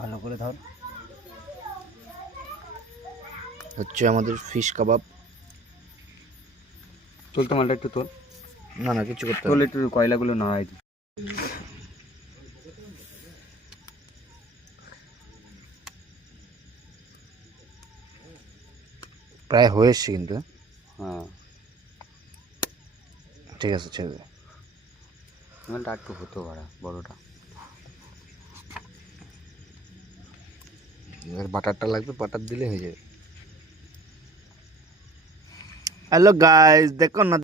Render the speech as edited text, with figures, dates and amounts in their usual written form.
ভালো করে ধর। হচ্ছে আমাদের ফিশ কাবাব। চলতে মালটা একটু তোল। না না কিছু করতে তোল হবে একটু, কয়লাগুলো না হয়। প্রায় হয়ে এসছে কিন্তু। হ্যাঁ, ঠিক আছে ছেড়ে দে। মালটা একটু হতো ভাড়া বড়টা। এবার বাটারটা লাগবে, বাটার দিলে হয়ে যাবে। হ্যালো গাইস, দেখো না